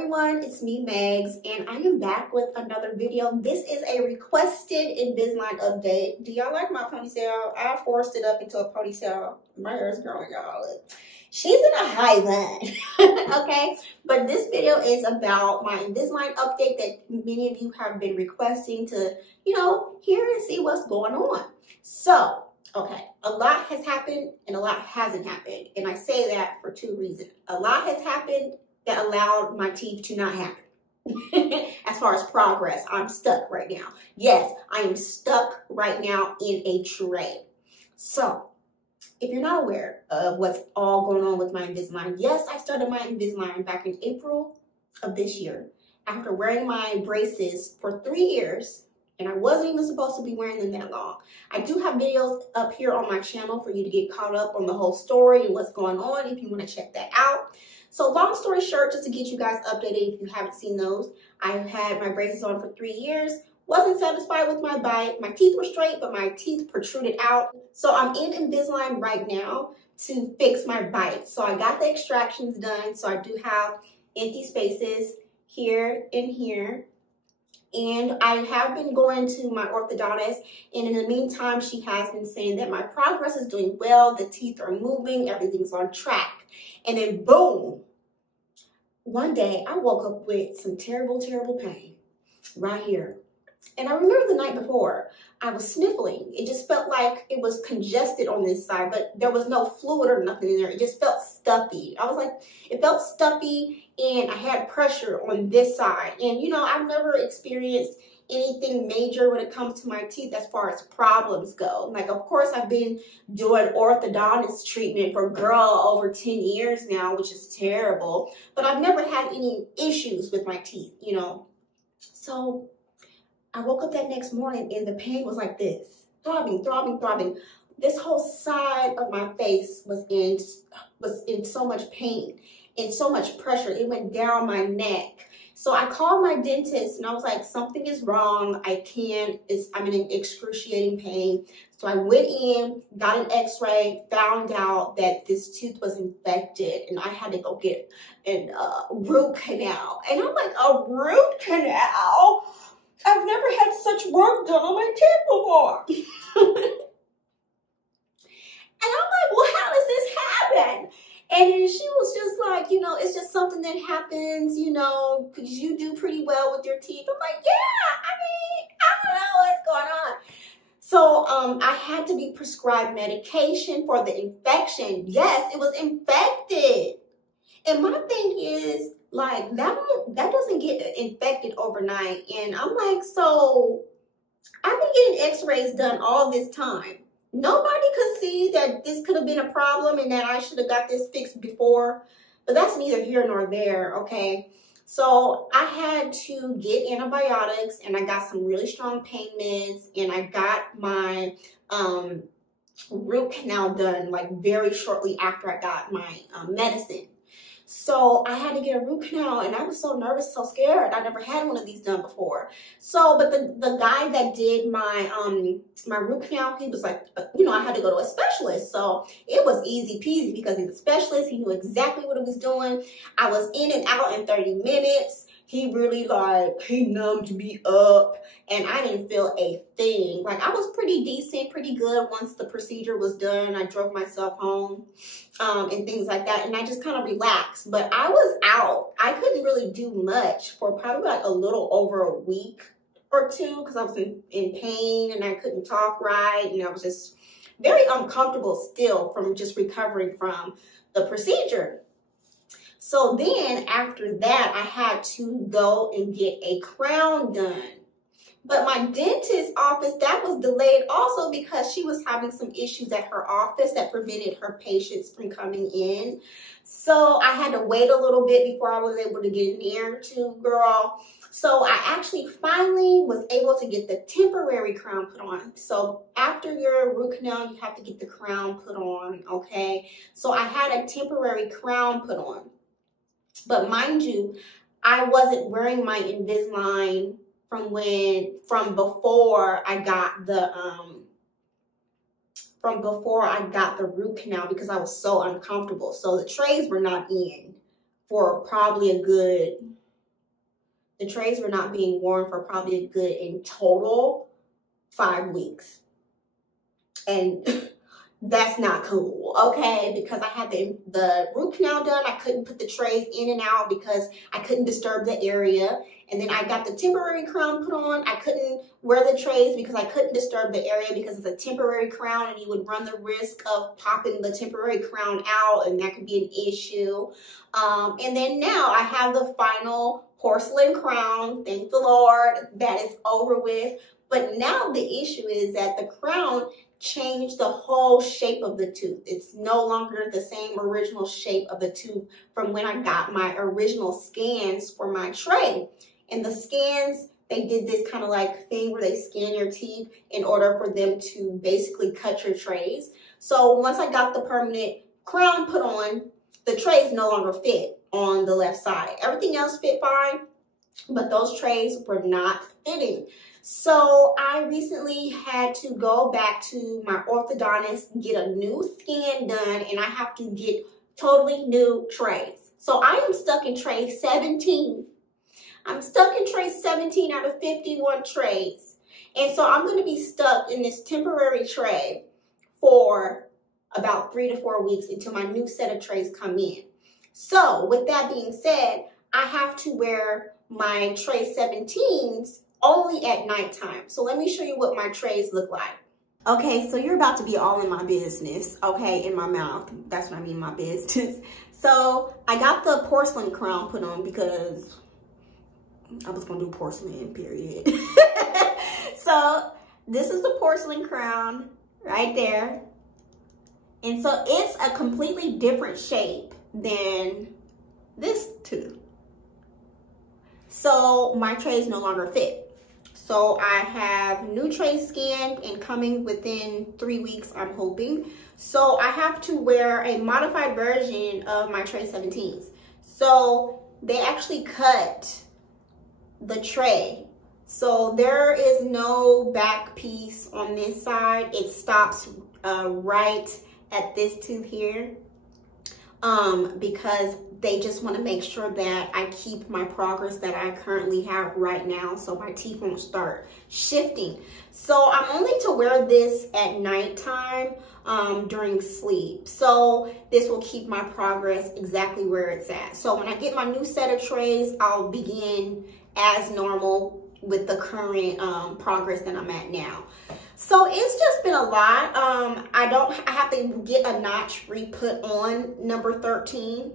everyone, it's me Megs, and I am back with another video. This is a requested Invisalign update. Do y'all like my ponytail? I forced it up into a ponytail. My hair is growing, y'all. She's in a high bun. Okay, but this video is about my Invisalign update that many of you have been requesting to, hear and see what's going on. So, okay, a lot has happened and a lot hasn't happened, and I say that for two reasons. A lot has happened that allowed my teeth to not happen. As far as progress, I'm stuck right now. Yes, I am stuck right now in a tray. So, if you're not aware of what's all going on with my Invisalign, yes, I started my Invisalign back in April of this year after wearing my braces for 3 years, and I wasn't even supposed to be wearing them that long. I do have videos up here on my channel for you to get caught up on the whole story and what's going on if you want to check that out. So long story short, just to get you guys updated if you haven't seen those, I had my braces on for 3 years. Wasn't satisfied with my bite. My teeth were straight, but my teeth protruded out. So I'm in Invisalign right now to fix my bite. So I got the extractions done. So I do have empty spaces here and here. And I have been going to my orthodontist, and in the meantime, she has been saying that my progress is doing well, the teeth are moving, everything's on track. And then boom, one day I woke up with some terrible, terrible pain right here. And I remember the night before, I was sniffling. It just felt like it was congested on this side, but there was no fluid or nothing in there. It just felt stuffy. I was like, it felt stuffy, and I had pressure on this side. And, I've never experienced anything major when it comes to my teeth as far as problems go. Like, of course, I've been doing orthodontist treatment for over 10 years now, which is terrible. But I've never had any issues with my teeth, So I woke up that next morning and the pain was like this, throbbing, throbbing, throbbing. This whole side of my face was in so much pain and so much pressure. It went down my neck. So I called my dentist and I was like, something is wrong. I'm in excruciating pain. So I went in, got an x-ray, found out that this tooth was infected, and I had to go get a root canal. And I'm like, a root canal? I've never had such work done on my teeth before. And I'm like, well, how does this happen? And then she was just like, it's just something that happens, because you do pretty well with your teeth. I'm like, yeah, I don't know what's going on. So I had to be prescribed medication for the infection. Yes, it was infected. And my thing is, like, that doesn't get infected overnight. And I'm like, so I've been getting x-rays done all this time. Nobody could see that this could have been a problem and that I should have got this fixed before. But that's neither here nor there, okay? So I had to get antibiotics, and I got some really strong pain meds, and I got my root canal done like very shortly after I got my medicine. So I had to get a root canal, and I was so nervous, so scared. I never had one of these done before. So, but the guy that did my my root canal, he was like, I had to go to a specialist. So it was easy peasy because he's a specialist. He knew exactly what he was doing. I was in and out in 30 minutes. He really he numbed me up, and I didn't feel a thing. Like, I was pretty decent, pretty good once the procedure was done. I drove myself home and things like that, and I just kind of relaxed. But I was out. I couldn't really do much for probably like a little over a week or two because I was in pain and I couldn't talk right, and I was just very uncomfortable still from just recovering from the procedure. So then after that, I had to go and get a crown done. But my dentist's office, that was delayed also because she was having some issues at her office that prevented her patients from coming in. So I had to wait a little bit before I was able to get in there too, girl. So I actually finally was able to get the temporary crown put on. So after your root canal, you have to get the crown put on, okay? So I had a temporary crown put on. But mind you, I wasn't wearing my Invisalign from before I got the root canal because I was so uncomfortable. So the trays were not in for probably a good The trays were not being worn for probably a good, in total, 5 weeks. And that's not cool, okay? Because I had the root canal done. I couldn't put the trays in and out because I couldn't disturb the area. And then I got the temporary crown put on. I couldn't wear the trays because I couldn't disturb the area because it's a temporary crown and you would run the risk of popping the temporary crown out, and that could be an issue. And then now I have the final porcelain crown. Thank the Lord, that is over with. But now the issue is that the crown changed the whole shape of the tooth. It's no longer the same original shape of the tooth from when I got my original scans for my tray. And the scans, they did this kind of like thing where they scan your teeth in order for them to basically cut your trays. So once I got the permanent crown put on, the trays no longer fit on the left side. Everything else fit fine, but those trays were not fitting. So I recently had to go back to my orthodontist, get a new scan done, and I have to get totally new trays. So I am stuck in tray 17. I'm stuck in tray 17 out of 51 trays. And so I'm going to be stuck in this temporary tray for about 3 to 4 weeks until my new set of trays come in. So with that being said, I have to wear my tray 17s only at nighttime. So let me show you what my trays look like. Okay, so you're about to be all in my business, okay, in my mouth. That's what I mean, my business. So I got the porcelain crown put on because I was gonna do porcelain, period. So this is the porcelain crown right there. And so it's a completely different shape than this tooth. So my trays no longer fit. So I have new trays scanned and coming within 3 weeks, I'm hoping. So I have to wear a modified version of my tray 17s. So they actually cut the tray. So there is no back piece on this side. It stops right at this tooth here. Because they just want to make sure that I keep my progress that I currently have right now so my teeth won't start shifting. So I'm only to wear this at nighttime during sleep. So this will keep my progress exactly where it's at. So when I get my new set of trays, I'll begin as normal with the current progress that I'm at now. So it's just been a lot. I have to get a notch re-put on number 13.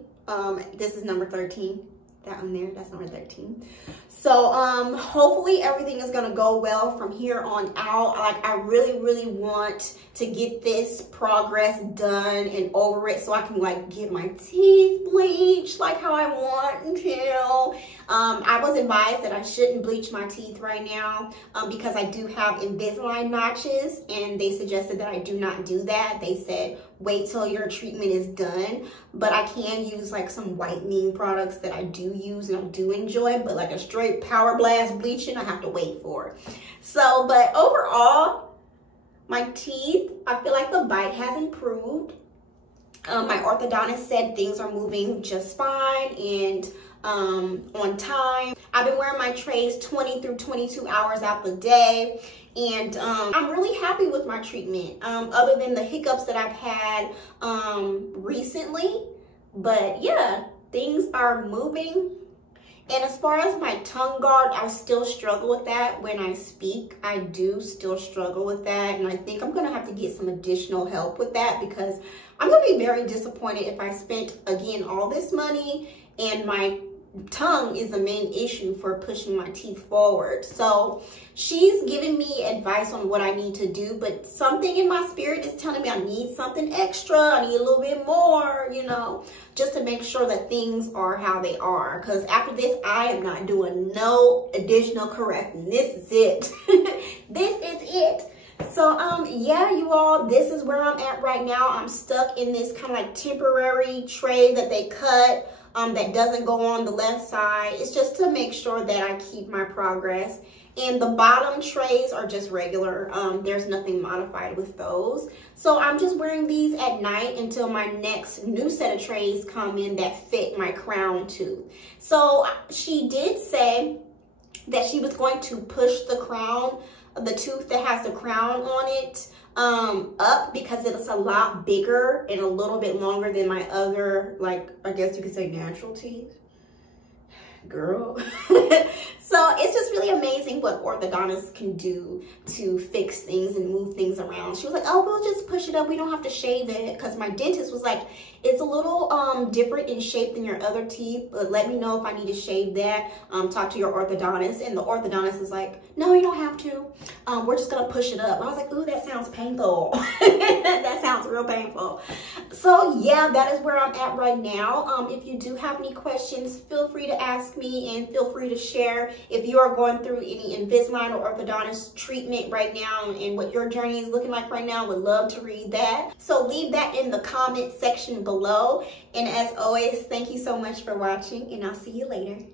This is number 13. That one there, that's number 13. So hopefully everything is gonna go well from here on out. Like I really, really want to get this progress done and over it so I can like get my teeth bleached like how I want to. I was advised that I shouldn't bleach my teeth right now because I do have Invisalign notches, and they suggested that I do not do that. They said wait till your treatment is done, but I can use like some whitening products that I do use and I do enjoy, but like a straight power blast bleaching I have to wait for. So but overall my teeth, I feel like the bite has improved. My orthodontist said things are moving just fine and on time. I've been wearing my trays 20 through 22 hours out the day, and I'm really happy with my treatment, other than the hiccups that I've had recently. But yeah, things are moving. And as far as my tongue guard, I still struggle with that. When I speak, I do still struggle with that. And I think I'm gonna have to get some additional help with that, because I'm gonna be very disappointed if I spent, again, all this money and my tongue is the main issue for pushing my teeth forward. So she's giving me advice on what I need to do, but something in my spirit is telling me I need something extra. I need a little bit more, you know, just to make sure that things are how they are. Because after this, I am not doing no additional correcting. This is it. This is it. So yeah, you all, this is where I'm at right now. I'm stuck in this kind of like temporary tray that they cut that doesn't go on the left side. It's just to make sure that I keep my progress. And the bottom trays are just regular. There's nothing modified with those. So I'm just wearing these at night until my next new set of trays come in that fit my crown tooth. So she did say that she was going to push the crown, the tooth that has the crown on it, up, because it's a lot bigger and a little bit longer than my other, like, I guess you could say natural teeth. Girl. So it's just really amazing what orthodontists can do to fix things and move things around. She was like, oh, we'll just push it up, we don't have to shave it, because my dentist was like, it's a little different in shape than your other teeth, but let me know if I need to shave that. Talk to your orthodontist. And the orthodontist was like, no, you don't have to, we're just gonna push it up. I was like, ooh, that sounds painful. That sounds real painful. So yeah, that is where I'm at right now. If you do have any questions, feel free to ask me, and feel free to share if you are going through any Invisalign or orthodontist treatment right now and what your journey is looking like right now. Would love to read that. So leave that in the comment section below. And as always, thank you so much for watching, and I'll see you later.